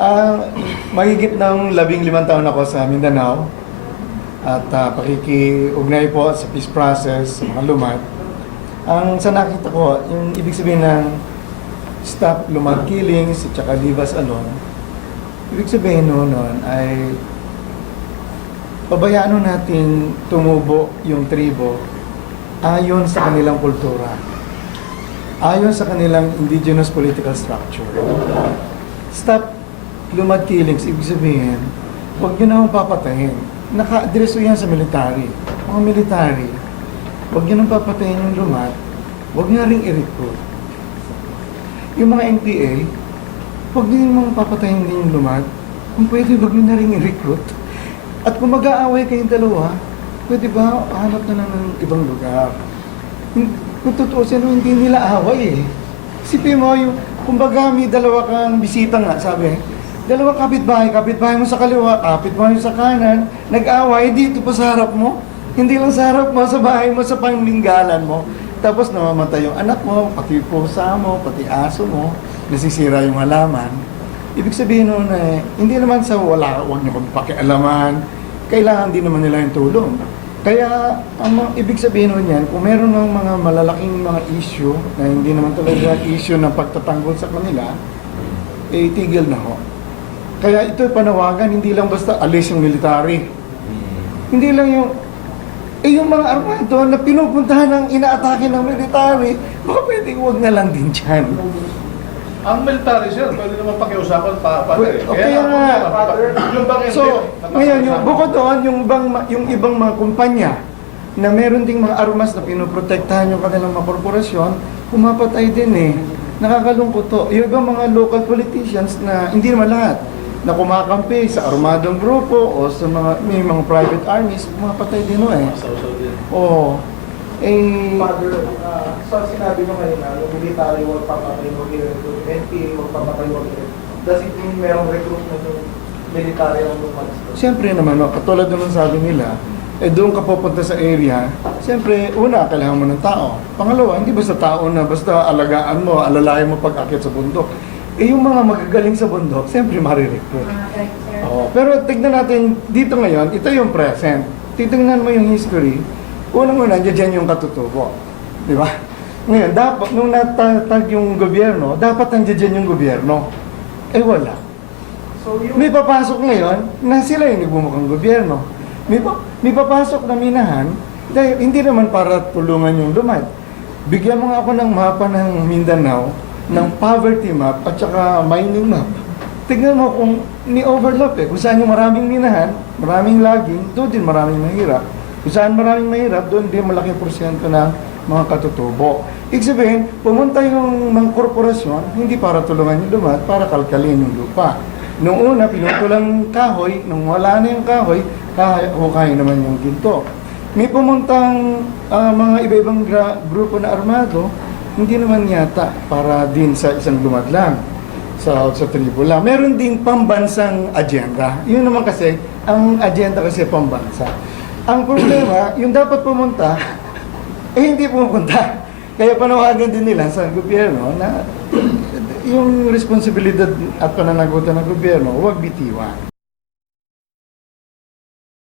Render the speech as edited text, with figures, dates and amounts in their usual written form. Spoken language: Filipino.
Ah, Mahigit ng 15 taon ako sa Mindanao at pakikiugnay po sa peace process sa mga lumad. Ang sa nakita ko, yung ibig sabihin ng stop lumad killings at saka leave us alone, ibig sabihin noon ay pabayaan natin tumubo yung tribo ayon sa kanilang kultura, ayon sa kanilang indigenous political structure. Stop lumad killings, ibig sabihin, huwag nyo na akong papatayin. Naka-addresso yan sa military. Mga military, huwag nyo nang papatayin yung lumad, huwag nyo ring i-recruit. Yung mga NPA, huwag nyo nang papatayin din yung lumad, kung pwede, huwag nyo na ring i-recruit. At kung mag-aaway kayong dalawa, pwede ba hanap na lang ng ibang lugar? Kung totoo siya, hindi nila away eh. Isipin mo, kumbaga may dalawa kang bisita nga, sabi, dalawang kapitbahay mo sa kaliwa, kapitbahay mo sa kanan, nag-away dito pa sa harap mo. Hindi lang sa harap mo, sa bahay mo, sa pangminggalan mo. Tapos namamatay yung anak mo, pati pusa mo, pati aso mo, nasisira yung halaman. Ibig sabihin nun hindi naman sa huwag niyo pagpakialaman, kailangan din naman nila yung tulong. Kaya, ang ibig sabihin nun yan, kung meron ng mga malalaking mga issue, na hindi naman talaga issue ng pagtatanggol sa kanila, tigil na ho. Kaya ito panawagan, hindi lang basta alis yung military. Hindi lang yung mga armado na pinupuntahan ng inaatake ng military, baka pwede huwag na lang din dyan. Ang military, sir, pwede naman pakiusapan pa. Kaya nga, yung bang so, ngayon, bukod doon, yung ibang mga kumpanya na meron ding mga armas na pinoprotektahan yung kanilang mga korporasyon, pumapatay din eh. Nakakalungkot to. Yung ibang mga local politicians na, hindi naman lahat, na kumakampi sa armadong grupo o sa may mga private armies, pumapatay din eh. Oo. Father, so sinabi mo kanina, yung military huwag papatay, huwag i-recruit, NPA huwag papatay, huwag i-recruit. Does it mean merong recruitment yung military ang lumalas? Siyempre naman, katulad naman sabi nila, doon ka pupunta sa area, siyempre, una, kailangan mo ng tao. Pangalawa, hindi basta tao na, basta alagaan mo, alalayan mo pag-akit sa bundok. Yung mga magagaling sa bundok, siyempre marirecruit. Pero tignan natin dito ngayon, ito yung present. Titignan mo yung history, unang-una, dyan yung katutubo. Di ba? Ngayon, dapat, nung natatag yung gobyerno, dapat nandiyan yung gobyerno. Wala. So, yung May papasok ngayon na sila yung nagbumukhang gobyerno. May papasok na minahan, dahil hindi naman para tulungan yung lumad. Bigyan mo nga ako ng mapa ng Mindanao, ng poverty map at saka mining map. Tignan mo kung ni-overlap kung saan yung maraming minahan, maraming laging, doon din maraming mahirap. Kung saan maraming mahirap, doon din malaking porsyento ng mga katutubo. Ibig sabihin, pumunta yung mga korporasyon, hindi para tulungan yung lumad, para kalkalin yung lupa. Noong una, pinutulang kahoy, nung wala na yung kahoy, hukay naman yung ginto. May pumuntang mga iba-ibang grupo na armado, hindi naman yata para din sa isang lumad lang, sa tribo lang. Meron din pambansang agenda. Yun naman kasi, ang agenda kasi pambansa. Ang problema, yung dapat pumunta, hindi pumunta. Kaya panawagan din nila sa gobyerno na yung responsibilidad at pananagutan ng gobyerno, huwag bitiwan.